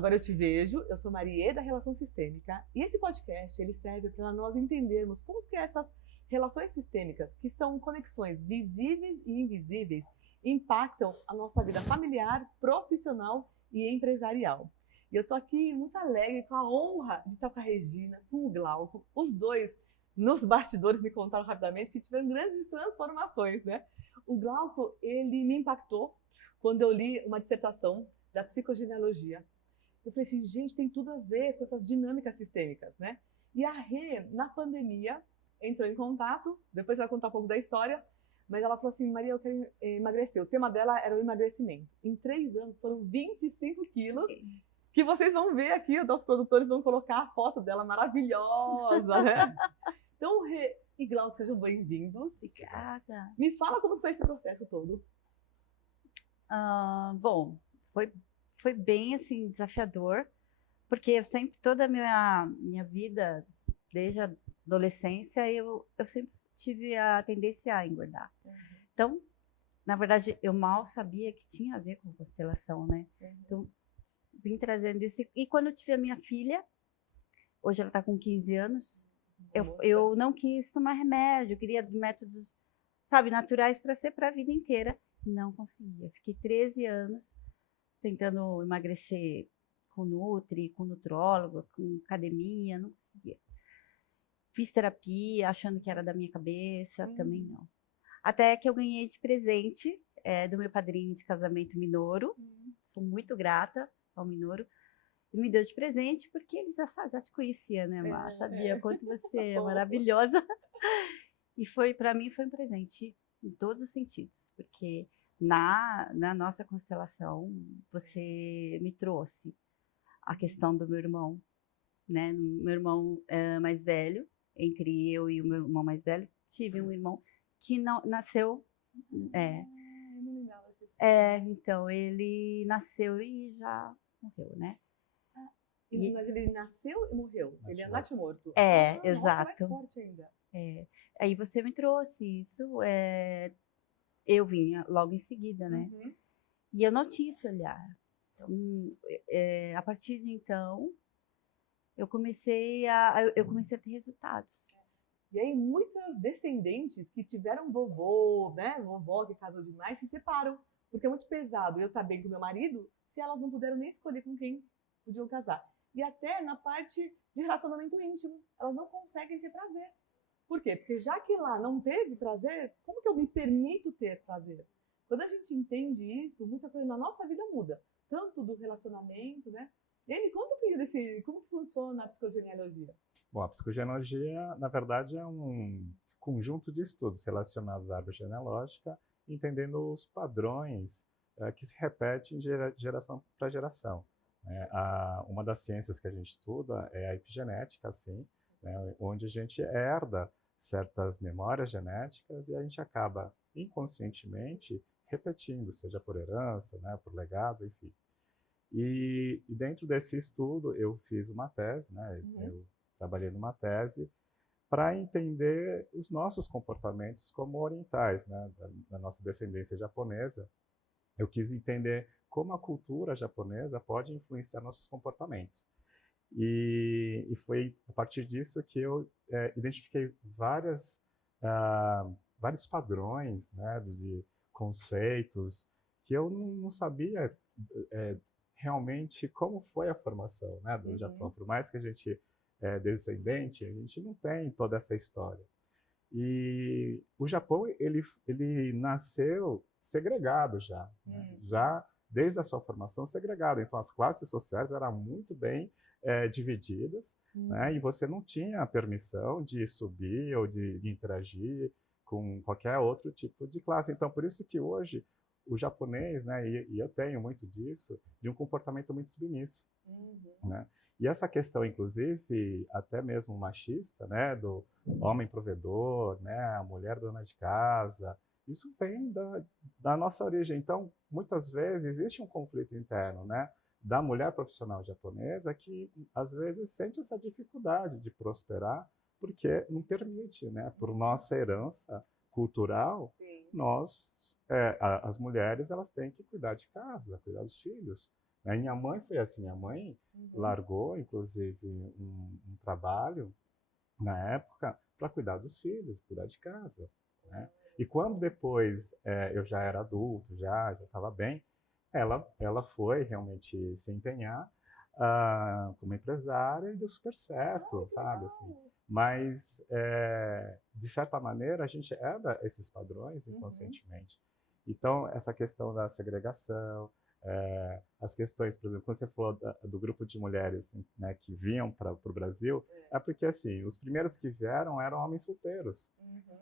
Agora eu te vejo, eu sou Marie da Relação Sistêmica e esse podcast ele serve para nós entendermos como que essas relações sistêmicas, que são conexões visíveis e invisíveis, impactam a nossa vida familiar, profissional e empresarial. E eu estou aqui muito alegre, com a honra de estar com a Regina, com o Glauco, os dois nos bastidores me contaram rapidamente que tiveram grandes transformações, né? O Glauco, ele me impactou quando eu li uma dissertação da psicogenealogia. Eu falei assim, gente, tem tudo a ver com essas dinâmicas sistêmicas, né? E a Rê, na pandemia, entrou em contato, depois ela vai contar um pouco da história, mas ela falou assim, Maria, eu quero emagrecer. O tema dela era o emagrecimento. Em 3 anos foram 25 quilos, que vocês vão ver aqui, os nossos produtores vão colocar a foto dela maravilhosa, né? Então, Rê e Glauco, sejam bem-vindos. Obrigada. Me fala como foi esse processo todo. Bom, foi bem assim desafiador, porque eu sempre, toda a minha vida, desde a adolescência, eu sempre tive a tendência a engordar. Então, na verdade, eu mal sabia que tinha a ver com constelação, né? Então, vim trazendo isso. E quando eu tive a minha filha, hoje ela está com 15 anos, eu não quis tomar remédio, eu queria métodos, sabe, naturais para ser para a vida inteira. Não conseguia. Fiquei 13 anos tentando emagrecer com nutri, com nutrólogo, com academia, não conseguia. Fiz terapia, achando que era da minha cabeça, também não. Até que eu ganhei de presente do meu padrinho de casamento, Minoro. Sou muito grata ao Minoro. E me deu de presente porque ele já te conhecia, né, Má? Sabia quanto você é maravilhosa. E para mim foi um presente em todos os sentidos, porque na nossa constelação você me trouxe a questão do meu irmão, né? Meu irmão mais velho, entre eu e o meu irmão mais velho, tive um irmão que não nasceu. Então ele nasceu e já morreu, né? Mas ele nasceu e morreu. Ele é natimorto. Exato. Nossa, mais forte ainda. Aí você me trouxe isso. Eu vinha logo em seguida, né? E eu não tinha esse olhar. Então, a partir de então, eu comecei a ter resultados. E aí, muitas descendentes que tiveram vovô, né? Vovó que casou demais, se separam. Porque é muito pesado eu estar bem com meu marido se elas não puderam nem escolher com quem podiam casar. E até na parte de relacionamento íntimo, elas não conseguem ter prazer. Por quê? Porque já que lá não teve prazer, como que eu me permito ter prazer? Quando a gente entende isso, muita coisa na nossa vida muda. Tanto do relacionamento, né? E aí, me conta um pouquinho como que funciona a psicogenealogia. Bom, a psicogenealogia, na verdade, é um conjunto de estudos relacionados à árvore genealógica, entendendo os padrões que se repetem de geração para geração. Uma das ciências que a gente estuda é a epigenética, assim, né, onde a gente herda certas memórias genéticas e a gente acaba inconscientemente repetindo, seja por herança, né, por legado, enfim. E dentro desse estudo eu fiz uma tese, né, eu trabalhei numa tese para entender os nossos comportamentos como orientais, né, da nossa descendência japonesa. Eu quis entender como a cultura japonesa pode influenciar nossos comportamentos. E foi a partir disso que eu identifiquei vários padrões, né, de conceitos que eu não sabia realmente como foi a formação, né, do Japão. Por mais que a gente é descendente, a gente não tem toda essa história. E o Japão, ele nasceu segregado já, né? Já desde a sua formação segregado. Então, as classes sociais eram muito bem divididas, né? E você não tinha a permissão de subir ou de interagir com qualquer outro tipo de classe. Então, por isso que hoje o japonês, né, e eu tenho muito disso, de um comportamento muito submisso, né? E essa questão, inclusive, até mesmo machista, né, do homem provedor, né, a mulher dona de casa, isso vem da nossa origem. Então, muitas vezes, existe um conflito interno, né, da mulher profissional japonesa que, às vezes, sente essa dificuldade de prosperar porque não permite, né, por nossa herança cultural, as mulheres elas têm que cuidar de casa, cuidar dos filhos, Né? Minha mãe foi assim, minha mãe largou, inclusive, um trabalho, na época, para cuidar dos filhos, cuidar de casa, né? E quando depois eu já era adulto, já estava bem, ela foi realmente se empenhar como empresária e deu super certo, sabe? Assim. Mas, de certa maneira, a gente herda esses padrões inconscientemente. Então, essa questão da segregação, as questões, por exemplo, quando você falou do grupo de mulheres, né, que vinham para o Brasil, é porque, assim, os primeiros que vieram eram homens solteiros.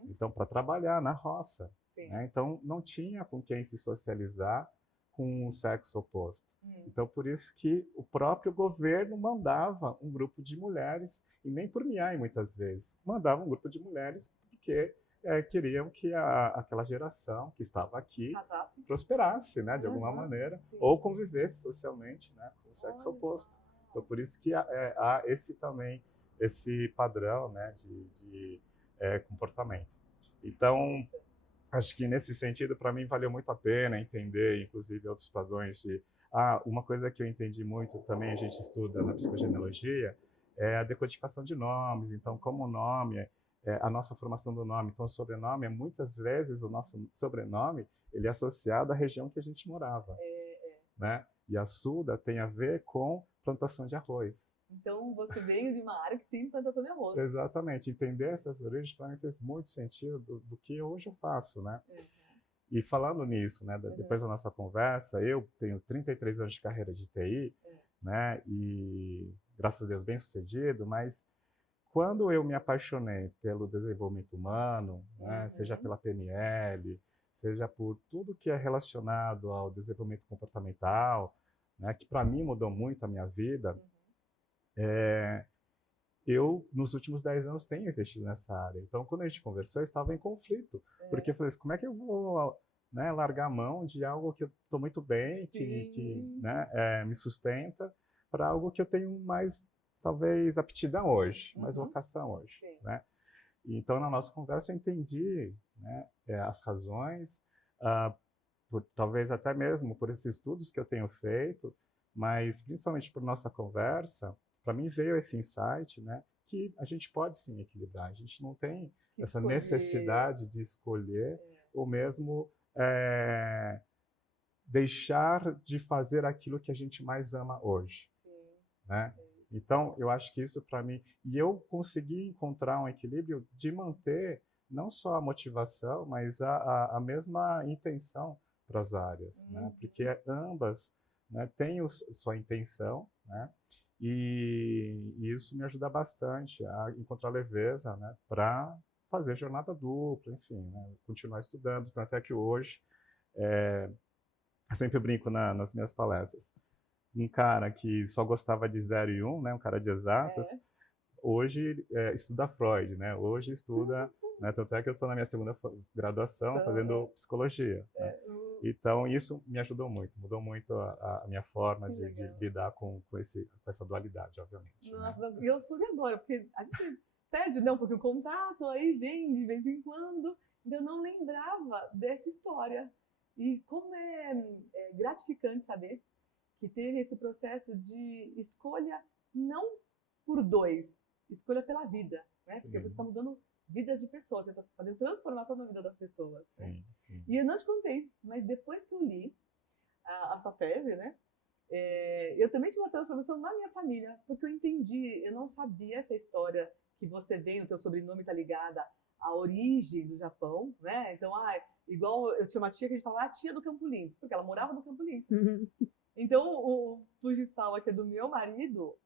Então, para trabalhar na roça. Né? Então, não tinha com quem se socializar com o sexo oposto. Então, por isso que o próprio governo mandava um grupo de mulheres, e nem por Miai, muitas vezes, mandava um grupo de mulheres porque queriam que aquela geração que estava aqui prosperasse, né, de alguma maneira, ou convivesse socialmente, né, com o sexo oposto. Então, por isso que há esse padrão, né, de comportamento. Então, acho que nesse sentido, para mim, valeu muito a pena entender, inclusive, outros padrões de... uma coisa que eu entendi muito também, a gente estuda na psicogenealogia, é a decodificação de nomes. Então, como o nome, a nossa formação do nome, então o sobrenome, muitas vezes o nosso sobrenome, ele é associado à região que a gente morava. Né? E a Suda tem a ver com plantação de arroz. Então, você veio de uma área que tem plantação de arroz. Exatamente. Entender essas origens, para mim, fez muito sentido do que hoje eu faço, né? E falando nisso, né, depois da nossa conversa, eu tenho 33 anos de carreira de TI, né, e graças a Deus bem sucedido, mas quando eu me apaixonei pelo desenvolvimento humano, né, seja pela PNL, seja por tudo que é relacionado ao desenvolvimento comportamental, né, que para mim mudou muito a minha vida, eu, nos últimos 10 anos, tenho investido nessa área. Então, quando a gente conversou, eu estava em conflito. Porque eu falei assim, como é que eu vou, né, largar a mão de algo que eu estou muito bem, que né, me sustenta, para algo que eu tenho mais, talvez, aptidão hoje, mais vocação hoje. Né? Então, na nossa conversa, eu entendi, né, as razões, talvez até mesmo por esses estudos que eu tenho feito, mas principalmente por nossa conversa, para mim veio esse insight, né, que a gente pode sim equilibrar. A gente não tem essa necessidade de escolher ou mesmo deixar de fazer aquilo que a gente mais ama hoje. Né? Então, eu acho que isso para mim... E eu consegui encontrar um equilíbrio de manter não só a motivação, mas a mesma intenção para as áreas. Né? Porque ambas, né, têm sua intenção, né? E isso me ajuda bastante a encontrar leveza, né, para fazer jornada dupla, enfim, né, continuar estudando. Então, até que hoje, eu sempre brinco nas minhas palestras, um cara que só gostava de 0 e 1, né, um cara de exatas, hoje estuda Freud, né, hoje estuda, né, tanto é que eu estou na minha segunda graduação fazendo psicologia. Né? Então, isso me ajudou muito, mudou muito a minha forma de lidar com essa dualidade, obviamente. Nossa, né? Eu sou de agora, porque a gente perde, não, porque o contato aí vem de vez em quando, eu não lembrava dessa história. E como é gratificante saber que teve esse processo de escolha não por dois, escolha pela vida, né? Porque você está mudando vidas de pessoas, você está fazendo transformação na vida das pessoas. Né? Sim. E eu não te contei, mas depois que eu li a sua tese, né, eu também tive uma transformação na minha família, porque eu entendi, eu não sabia essa história que você vem, o teu sobrenome está ligada à origem do Japão, né? Então, igual eu tinha uma tia que a gente falava, a tia do Campo Limpo, porque ela morava no Campo Limpo. Então, o Fujisawa, que é do meu marido,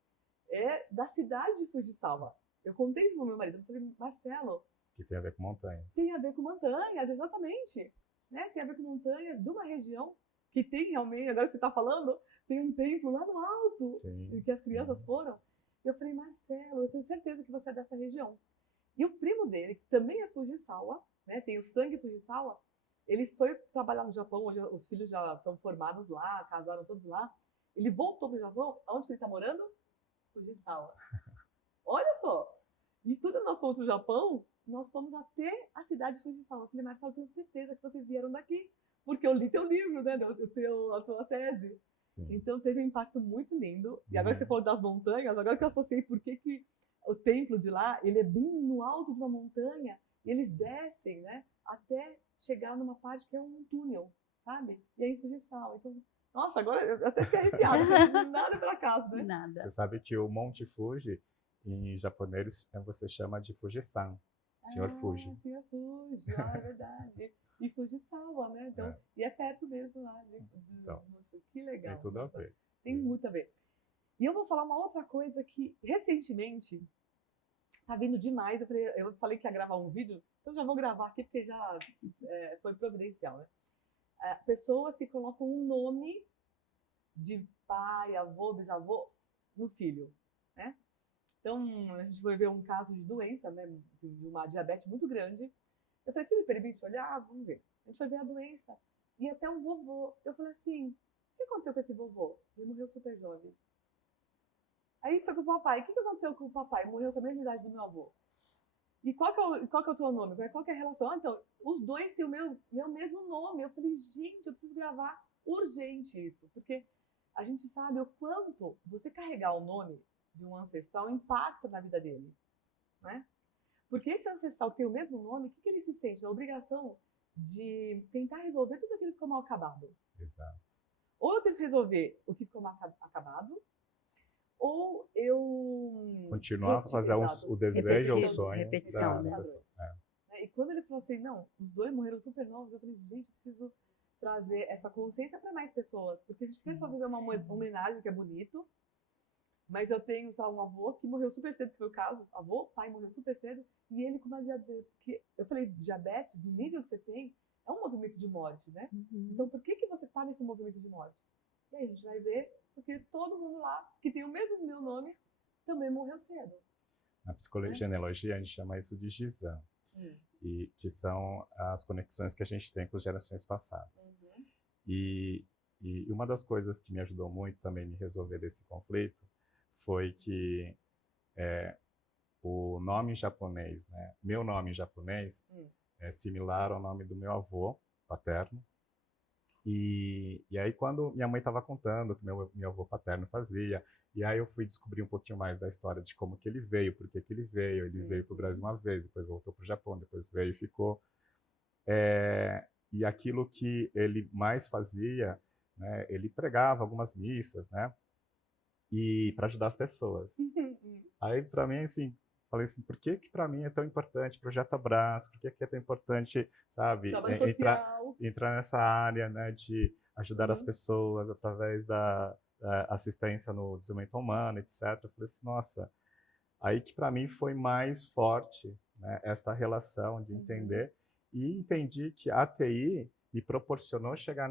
é da cidade de Fujisawa. Eu contei isso pro meu marido, eu falei, Marcelo... Que tem a ver com montanha. Tem a ver com montanhas, exatamente. Né? Tem a ver com montanhas de uma região que tem realmente, agora você está falando, tem um templo lá no alto, que as crianças foram. E eu falei, Marcelo, eu tenho certeza que você é dessa região. E o primo dele, que também é Fujisawa, né, tem o sangue Fujisawa, ele foi trabalhar no Japão, hoje os filhos já estão formados lá, casaram todos lá. Ele voltou para o Japão, onde que ele está morando? Fujisawa. Olha só! E quando nós fomos para o Japão, nós fomos até a cidade de Fujisawa. Eu falei, Marcelo, eu tenho certeza que vocês vieram daqui, porque eu li teu livro, né, a tua tese. Sim. Então teve um impacto muito lindo. E agora você falou das montanhas, agora que eu associei por que o templo de lá, ele é bem no alto de uma montanha, e eles descem, né, até chegar numa parte que é um túnel, sabe? E é em Fujisawa. Então, nossa, agora eu até fiquei arrepiada, porque nada por acaso, né? Nada. Você sabe que o Monte Fuji, em japonês, você chama de Fuji-san, Senhor Fuji. Senhor Fuji, é verdade. E Fujisawa, né? Então, e é perto mesmo lá Então, Monte Fuji. Que legal. tem tudo a ver. Tem muito a ver. E eu vou falar uma outra coisa que, recentemente, tá vindo demais. Eu falei que ia gravar um vídeo, então já vou gravar aqui, porque já foi providencial, né? Pessoas que colocam um nome de pai, avô, bisavô no filho, né? Então, a gente foi ver um caso de doença, né? Assim, de uma diabetes muito grande. Eu falei, se me permite olhar, vamos ver. A gente foi ver a doença. E até um vovô. Eu falei assim, o que aconteceu com esse vovô? Ele morreu super jovem. Aí foi com o papai. O que aconteceu com o papai? Morreu com a mesma idade do meu avô. E qual que é o teu nome? Qual que é a relação? Ah, então, os dois têm o meu mesmo nome. Eu falei, gente, eu preciso gravar urgente isso. Porque a gente sabe o quanto você carregar o nome de um ancestral impacta na vida dele, né? Porque esse ancestral que tem o mesmo nome, o que ele se sente? A obrigação de tentar resolver tudo aquilo que ficou mal acabado. Exato. Ou eu tento resolver o que ficou mal acabado, ou eu... Continuar a fazer o desejo ou o sonho repetição, da né? pessoa. E quando ele falou assim, não, os dois morreram super novos, eu falei, gente, eu preciso trazer essa consciência para mais pessoas. Porque a gente quer só fazer uma homenagem que é bonito, mas eu tenho, sabe, um avô que morreu super cedo, que foi o caso. Avô, pai morreu super cedo, e ele com uma diabetes. Eu falei, diabetes, do nível que você tem, é um movimento de morte, né? Então, por que você está nesse movimento de morte? E aí a gente vai ver, porque todo mundo lá, que tem o mesmo meu nome, também morreu cedo. Na psicologia e genealogia, a gente chama isso de Gizan, e que são as conexões que a gente tem com as gerações passadas. E uma das coisas que me ajudou muito também a me resolver desse conflito foi que o nome em japonês, né, meu nome em japonês, é similar ao nome do meu avô paterno. E aí, quando minha mãe estava contando o que meu avô paterno fazia, e aí eu fui descobrir um pouquinho mais da história de como que ele veio, por que que ele veio. Ele veio para o Brasil uma vez, depois voltou para o Japão, depois veio e ficou. E aquilo que ele mais fazia, né, ele pregava algumas missas, né, e para ajudar as pessoas. Aí, para mim, assim, falei assim, por que para mim é tão importante Projeto Abraço? Por que é tão importante, sabe, entrar nessa área, né, de ajudar as pessoas através da assistência no desenvolvimento humano, etc. Eu falei assim, nossa, aí que para mim foi mais forte, né, essa relação de entender, e entendi que a TI me proporcionou chegar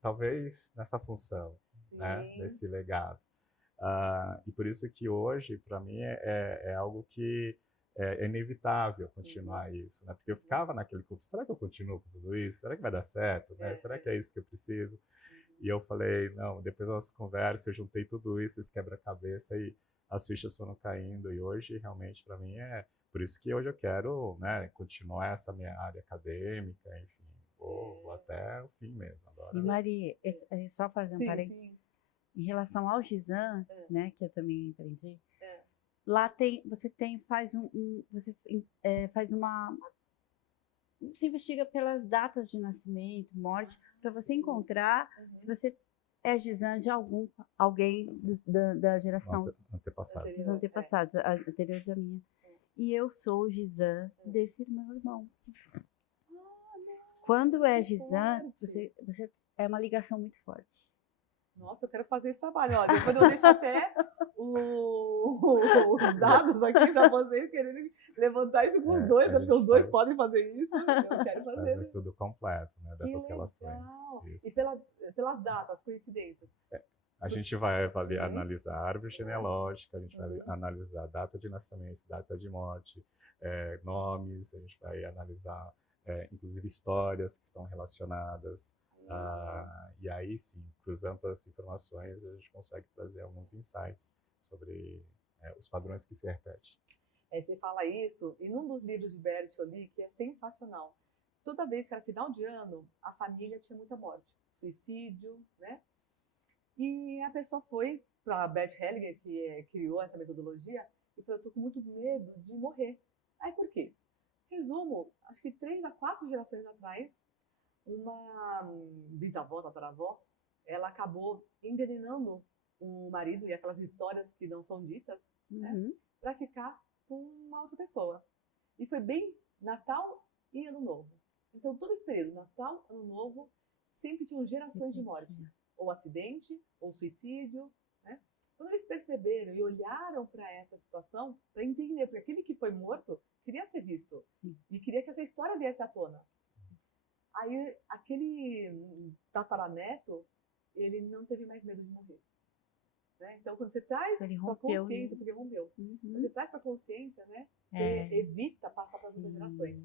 talvez nessa função, né, desse legado. E por isso que hoje, para mim, é algo que é inevitável continuar isso, né? Porque eu ficava naquele conflito, será que eu continuo com tudo isso? Será que vai dar certo? Né? Será que é isso que eu preciso? E eu falei, não, depois da nossa conversa, eu juntei tudo isso, esse quebra-cabeça, e as fichas foram caindo, e hoje, realmente, para mim, por isso que hoje eu quero, né, continuar essa minha área acadêmica, enfim, vou até o fim mesmo. Agora. E Mari, só fazer um parênteses. Em relação ao Gizan, né, que eu também aprendi, lá você investiga pelas datas de nascimento, morte, para você encontrar se você é Gizan de alguém da geração antepassada. dos antepassados, anteriores à minha. E eu sou o Gizan desse meu irmão. Quando é Gizan, você é uma ligação muito forte. Nossa, eu quero fazer esse trabalho. Ó, depois eu deixo até os dados aqui para vocês quererem levantar isso com os dois, né? Porque os dois podem fazer isso. Eu quero fazer. Faz um estudo completo, né, dessas relações. E pelas datas, coincidências. A gente vai analisar a árvore genealógica, a gente vai analisar data de nascimento, data de morte, nomes, a gente vai analisar, inclusive, histórias que estão relacionadas. E aí, sim, cruzando as informações, a gente consegue trazer alguns insights sobre os padrões que se repetem. Você fala isso, e num dos livros de Bert eu li, que é sensacional. Toda vez que era final de ano, a família tinha muita morte, suicídio, né? E a pessoa foi para a Bert Hellinger, que criou essa metodologia, e falou, eu tô com muito medo de morrer. Aí por quê? Resumo, acho que 3 a 4 gerações atrás, uma bisavó, tataravó, ela acabou envenenando o marido, e aquelas histórias que não são ditas, né, para ficar com uma outra pessoa. E foi bem Natal e Ano Novo. Então, todo esse período, Natal, Ano Novo, sempre tinham gerações de mortes. Ou acidente, ou suicídio, né? Quando eles perceberam e olharam para essa situação, para entender, porque aquele que foi morto queria ser visto. E queria que essa história viesse à tona. Aí, aquele tataraneto, ele não teve mais medo de morrer. Né? Então, quando você traz para a consciência, porque rompeu, quando você traz para a consciência, né, você evita passar para as outras gerações.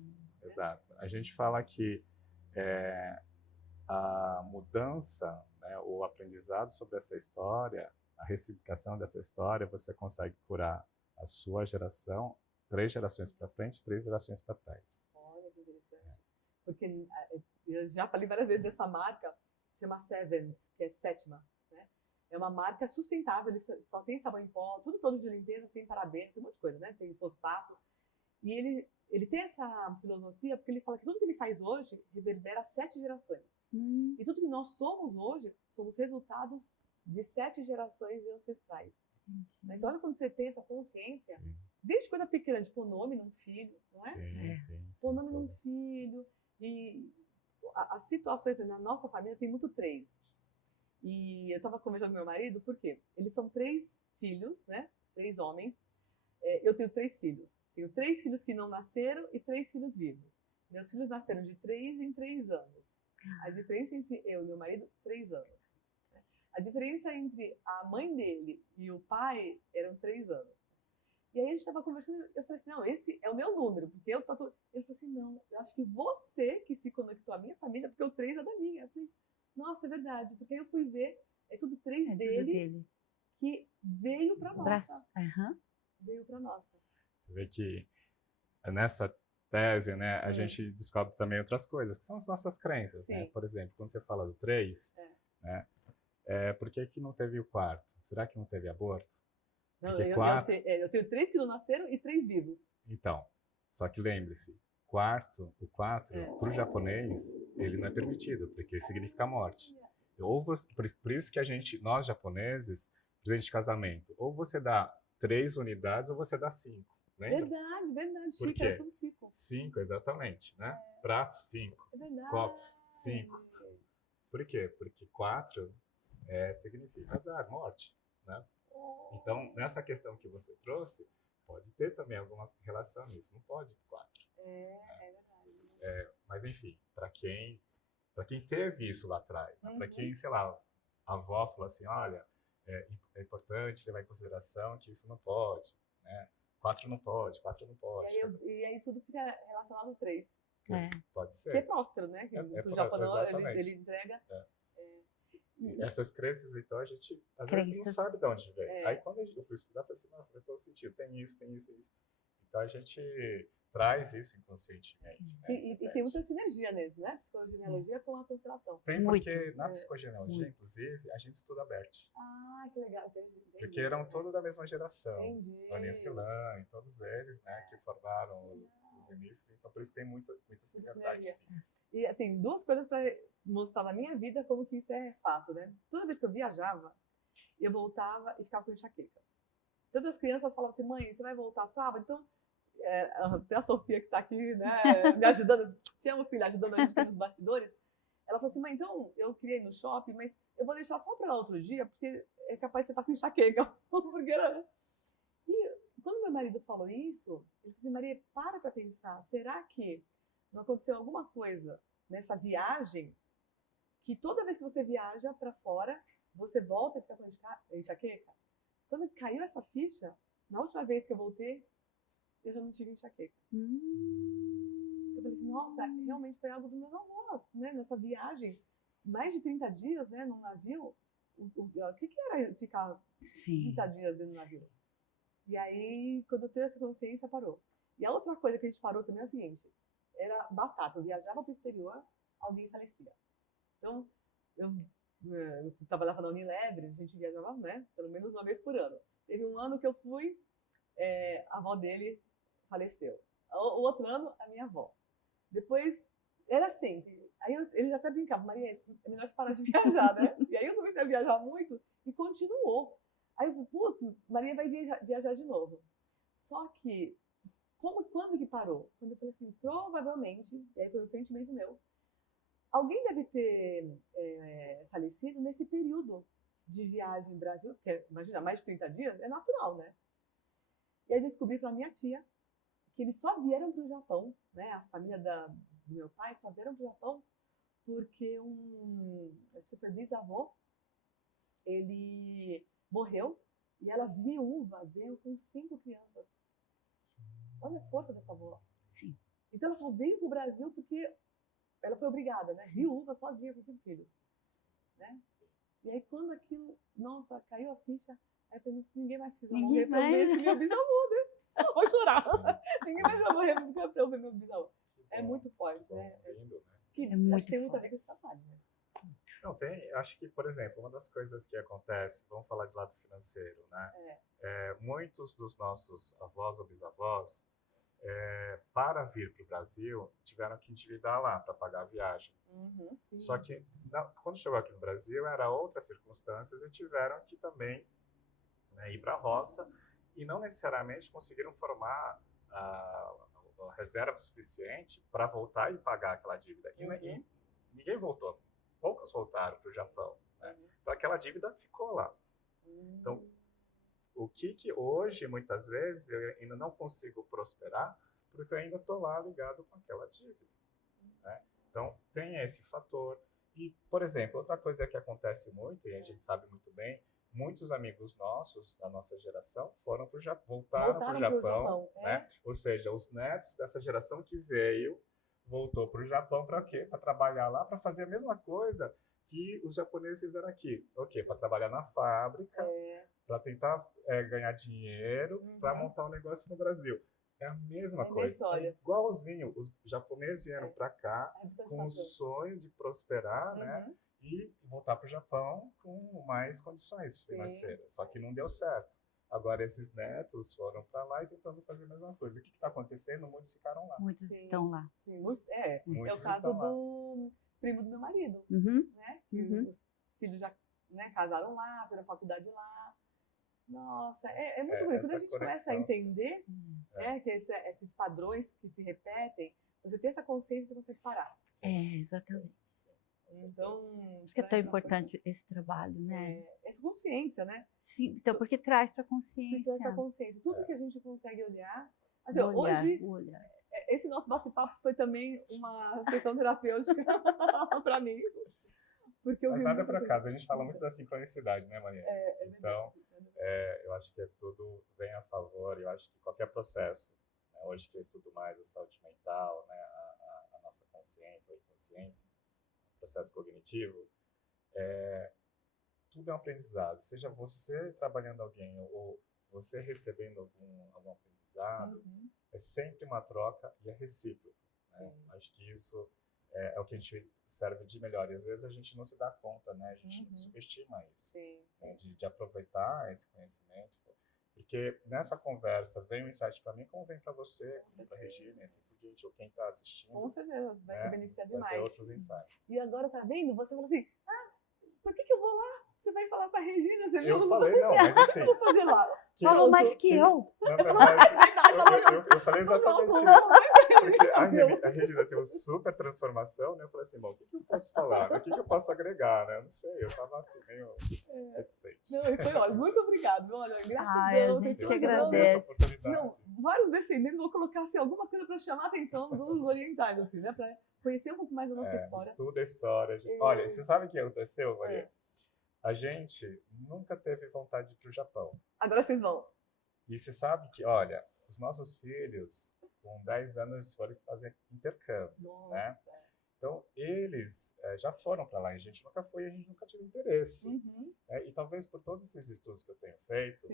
Exato. A gente fala que a mudança, né, o aprendizado sobre essa história, a ressignificação dessa história, você consegue curar a sua geração, 3 gerações para frente, 3 gerações para trás. Olha que interessante. Porque eu já falei várias vezes dessa marca, se chama Sevens, que é sétima. Né? É uma marca sustentável, ele só tem sabão em pó, tudo produto de limpeza, sem parabenos, um monte de coisa, né? Tem fosfato. E ele tem essa filosofia porque ele fala que tudo que ele faz hoje reverbera 7 gerações. E tudo que nós somos hoje somos resultados de 7 gerações de ancestrais. Então, olha quando você tem essa consciência, desde coisa pequena, de pôr nome num filho, não é? Pôr nome num filho. E as situações na nossa família tem muito 3. E eu estava conversando com meu marido, por quê? Eles são 3 filhos, né? 3 homens. Eu tenho 3 filhos. Tenho 3 filhos que não nasceram e 3 filhos vivos. Meus filhos nasceram de 3 em 3 anos. A diferença entre eu e meu marido, 3 anos. A diferença entre a mãe dele e o pai eram 3 anos. E aí a gente estava conversando, eu falei assim, não, esse é o meu número, porque eu tô... Ele falou assim, não, eu acho que você que se conectou à minha família, porque o 3 é da minha. Eu falei, nossa, é verdade, porque aí eu fui ver, é tudo 3 dele que veio para nossa. Veio para nossa. Você vê que nessa tese, né, a gente descobre também outras coisas, que são as nossas crenças, né? Por exemplo, quando você fala do 3, né, por que que não teve o 4? Será que não teve aborto? Não, eu tenho 3 que não nasceram e 3 vivos. Então, só que lembre-se, o 4, para o japonês, ele não é permitido, porque significa morte. Ou você, por isso que nós japoneses, presente de casamento, ou você dá 3 unidades ou você dá 5. Lembra? Verdade. Por Xícara quê? são 5. 5, exatamente, né? Pratos, 5. É verdade. Copos, 5. Por quê? Porque 4 significa azar, morte, né? Então, nessa questão que você trouxe, pode ter também alguma relação nisso. Não pode 4. É verdade. Mas, enfim, para quem teve isso lá atrás, né? Para quem, sei lá, a avó falou assim, olha, é importante levar em consideração que isso não pode, né? 4 não pode, 4 não pode. E aí tudo fica relacionado ao 3. Pode ser. Que é próspero, né? Que o japonês, ele entrega. Essas crenças, então, a gente às vezes não sabe de onde vem. Aí quando eu fui estudar, eu falei assim, nossa, faz todo sentido, tem isso. Então a gente traz isso inconscientemente. E tem muita sinergia nisso, né? Psicogenealogia com a constelação. Tem, porque na psicogenealogia, inclusive, a gente estuda Bert. Ah, que legal. Entendi. Porque eram todos da mesma geração. Entendi. A Nancy Lang, todos eles, né, que formaram os inícios. Então, por isso tem muita similaridade, sim. E, assim, 2 coisas para mostrar na minha vida como que isso é fato, né? Toda vez que eu viajava, eu voltava e ficava com enxaqueca. Todas as crianças falavam assim, mãe, você vai voltar sábado? Então, até a Sofia que está aqui, né, me ajudando, tinha um filho ajudando a gente nos bastidores, ela falou assim, mãe, então eu queria ir no shopping, mas eu vou deixar só para outro dia, porque é capaz de você estar com enxaqueca. Porque era... E quando meu marido falou isso, ele disse, Maria, para pensar, será que não aconteceu alguma coisa nessa viagem que toda vez que você viaja para fora, você volta e fica com enxaqueca? Quando caiu essa ficha, na última vez que eu voltei, eu já não tive enxaqueca. Eu falei assim, nossa, realmente foi algo do meu avô, né? Nessa viagem, mais de 30 dias, né, num navio, o que era ficar 30 dias dentro do navio? E aí, quando eu tenho essa consciência, parou. E a outra coisa que a gente parou também é o seguinte, era batata. Eu viajava para o exterior, alguém falecia. Então, eu eu trabalhava na Unilever, a gente viajava, né, pelo menos uma vez por ano. Teve um ano que eu fui, a avó dele faleceu. O outro ano, a minha avó. Depois, era sempre. Aí eles até brincavam, Maria, é melhor parar de viajar, né? E aí eu comecei a viajar muito e continuou. Aí eu falei, putz, Maria vai viajar de novo. Só que, quando que parou? Quando eu falei assim, provavelmente, e aí foi um sentimento meu, alguém deve ter falecido nesse período de viagem no Brasil, que é, imagina, mais de 30 dias, é natural, né? E aí eu descobri pela minha tia que eles só vieram para o Japão, né? A família do meu pai só vieram para o Japão porque acho que foi bisavô, ele morreu e ela viúva veio com 5 crianças. Olha a força dessa avó. Sim. Então ela só veio para o Brasil porque ela foi obrigada, né? Viúva, sozinha com 5 filhos. Né? E aí quando aquilo, nossa, caiu a ficha, aí eu falei, ninguém mais precisa morrer pra eu ver esse meu bisavô, né? Eu vou chorar. Ninguém mais vai morrer pra eu ver meu bisavô. É muito forte, né? Lindo, né? Que É muito acho que tem muito a forte. ver com esse trabalho, né? Não, tem, acho que, por exemplo, uma das coisas que acontece, vamos falar de lado financeiro, né? Muitos dos nossos avós ou bisavós, para vir para o Brasil, tiveram que endividar lá para pagar a viagem. Sim. Só que, quando chegou aqui no Brasil, era outras circunstâncias e tiveram que também, né, ir para a roça e não necessariamente conseguiram formar a reserva suficiente para voltar e pagar aquela dívida. E ninguém voltou. Poucos voltaram para o Japão. Né? Então, aquela dívida ficou lá. Então, o que hoje, muitas vezes, eu ainda não consigo prosperar porque eu ainda estou lá ligado com aquela dívida. Né? Então, tem esse fator. E, por exemplo, outra coisa que acontece muito, e a gente sabe muito bem, muitos amigos nossos, da nossa geração, voltaram para o Japão. Né? Ou seja, os netos dessa geração que veio, voltou para o Japão para quê? Para trabalhar lá, para fazer a mesma coisa que os japoneses fizeram aqui. O quê? Para trabalhar na fábrica, para tentar ganhar dinheiro, para montar um negócio no Brasil. É a mesma coisa, é igualzinho. Os japoneses vieram para cá com o sonho de prosperar, né? E voltar para o Japão com mais condições financeiras. Só que não deu certo. Agora esses netos foram para lá e tentando fazer a mesma coisa. O que está acontecendo? Muitos ficaram lá. Muitos estão lá. Sim, muitos é o caso do primo do meu marido, né? Que os filhos já, né, casaram lá, fizeram faculdade lá. Nossa, é muito ruim. Quando a gente começa a entender que esses padrões que se repetem, você tem essa consciência e você consegue parar. Exatamente. Então, acho que é tão importante esse trabalho, né? Essa consciência, né? Sim, então, porque traz para a consciência. Traz para a consciência. Tudo que a gente consegue olhar. Assim, hoje, esse nosso bate-papo foi também uma sessão terapêutica para mim. Porque mas nada por acaso, a gente fala muito da sincronicidade, né, Maria? Então, eu acho que tudo vem a favor, eu acho que qualquer processo, né, hoje que eu estudo mais a saúde mental, né, a nossa consciência, a inconsciência, o processo cognitivo, tudo é um aprendizado, seja você trabalhando alguém ou você recebendo algum aprendizado, é sempre uma troca e é recíproco. Né? Acho que isso é o que a gente serve de melhor. E às vezes a gente não se dá conta, né? A gente subestima isso. Né? De aproveitar esse conhecimento. Porque nessa conversa vem um insight para mim, como vem para você, como para a Regina, assim por diante, ou quem está assistindo. Com certeza, vai se beneficiar demais. Vai ter outros insights. E agora, tá vendo? Você falou assim, por que eu vou lá? Você vai falar para a Regina? Você eu falei, não, mas assim... Eu vou fazer lá. Falou mais que eu. Na verdade, eu falei exatamente isso. Porque a Regina tem uma super transformação, né? Eu falei assim, bom, o que eu posso falar? O que eu posso agregar, né? Eu não sei, eu estava assim, meio reticente. Não, e foi, olha, muito obrigado. Olha, gratidão. A gente que agradece. Não, vários descendentes, vou colocar assim, alguma coisa para chamar a atenção dos orientais, assim, né? Para conhecer um pouco mais da nossa história. Estuda a história. Olha, você sabe o que aconteceu, Maria? A gente nunca teve vontade de ir para o Japão. Agora vocês vão. E você sabe que, olha, os nossos filhos, com 10 anos, foram fazer intercâmbio, né? Então, eles já foram para lá, a gente nunca foi, a gente nunca teve interesse. E talvez por todos esses estudos que eu tenho feito,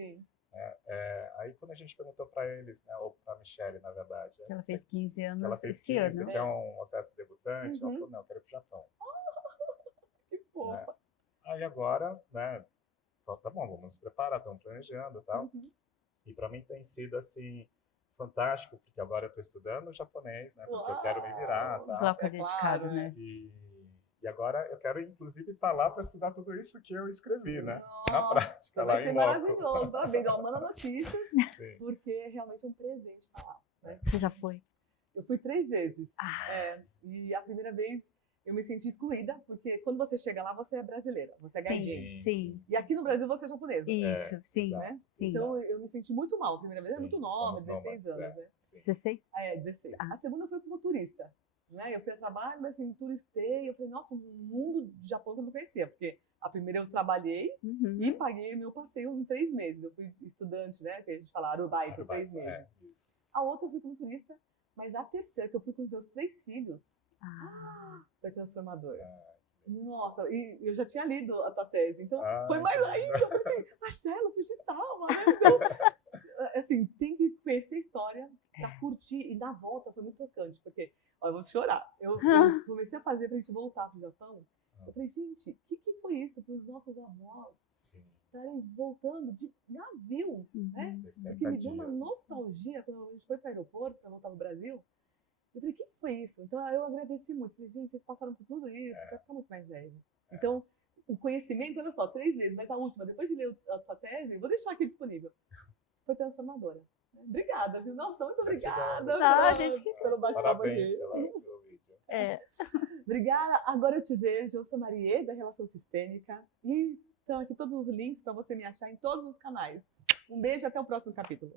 aí quando a gente perguntou para eles, né, ou para a Michelle, na verdade, que ela fez 15 anos ela fez 15, você quer uma festa debutante? Ela falou, não, eu quero ir para o Japão. Que fofa. Aí agora, né, tá bom, vamos nos preparar, estamos planejando e tal. Uhum. E para mim tem sido, assim, fantástico, porque agora eu estou estudando japonês, né, porque eu quero me virar, Uau! tá? Bloco É dedicado, claro, né? E agora eu quero, inclusive, estar lá para estudar tudo isso que eu escrevi, né? Na Nossa, prática, lá vai ser em loco. maravilhoso. Parabéns, ó, manda notícia, Sim. porque é realmente um presente estar lá. Né? Você já foi? Eu fui 3 vezes. Ah, E a primeira vez eu me senti excluída, porque quando você chega lá, você é brasileira, você é gaijin. sim. E aqui no Brasil você é japonesa. Isso, sim. exato. Né? Sim. Então eu me senti muito mal. A primeira vez é Sim, muito nova, somos 16 nômades, anos, né? Sim. 16? 16. Ah. A segunda foi como turista. Né? Eu fui a trabalho, mas assim, turistei. Eu falei, nossa, um mundo de Japão que eu não conhecia. Porque a primeira eu trabalhei Uhum. e paguei o meu passeio em 3 meses. Eu fui estudante, né? Que a gente fala arubaito, 3 meses. Isso. A outra eu fui como turista, mas a terceira, que eu fui com os meus 3 filhos, Ah, foi transformador. Nossa, e eu já tinha lido a tua tese, então Ah, foi mais que ainda. Eu falei assim, Marcelo, Fujisawa, né? Então, assim, tem que conhecer a história pra curtir. E na volta foi muito tocante, porque, ó, eu vou chorar. Eu comecei a fazer pra gente voltar pro Japão. Eu falei, gente, o que foi isso pros nossos avós Sim. estarem voltando de navio, né? 60 Porque me deu uma dias. nostalgia quando a gente foi para o aeroporto para voltar pro Brasil. Eu falei, o que foi isso? Então eu agradeci muito. Falei, gente, vocês passaram por tudo isso, vai ficar muito mais velho. Então, o conhecimento, olha só, 3 vezes, mas a última, depois de ler a sua tese, vou deixar aqui disponível. Foi transformadora. Obrigada, viu? Nossa, muito obrigada pelo bate-papo Parabéns aqui. pelo vídeo. Obrigada. Agora eu te vejo. Eu sou Marie, da Relação Sistêmica. E estão aqui todos os links para você me achar em todos os canais. Um beijo e até o próximo capítulo.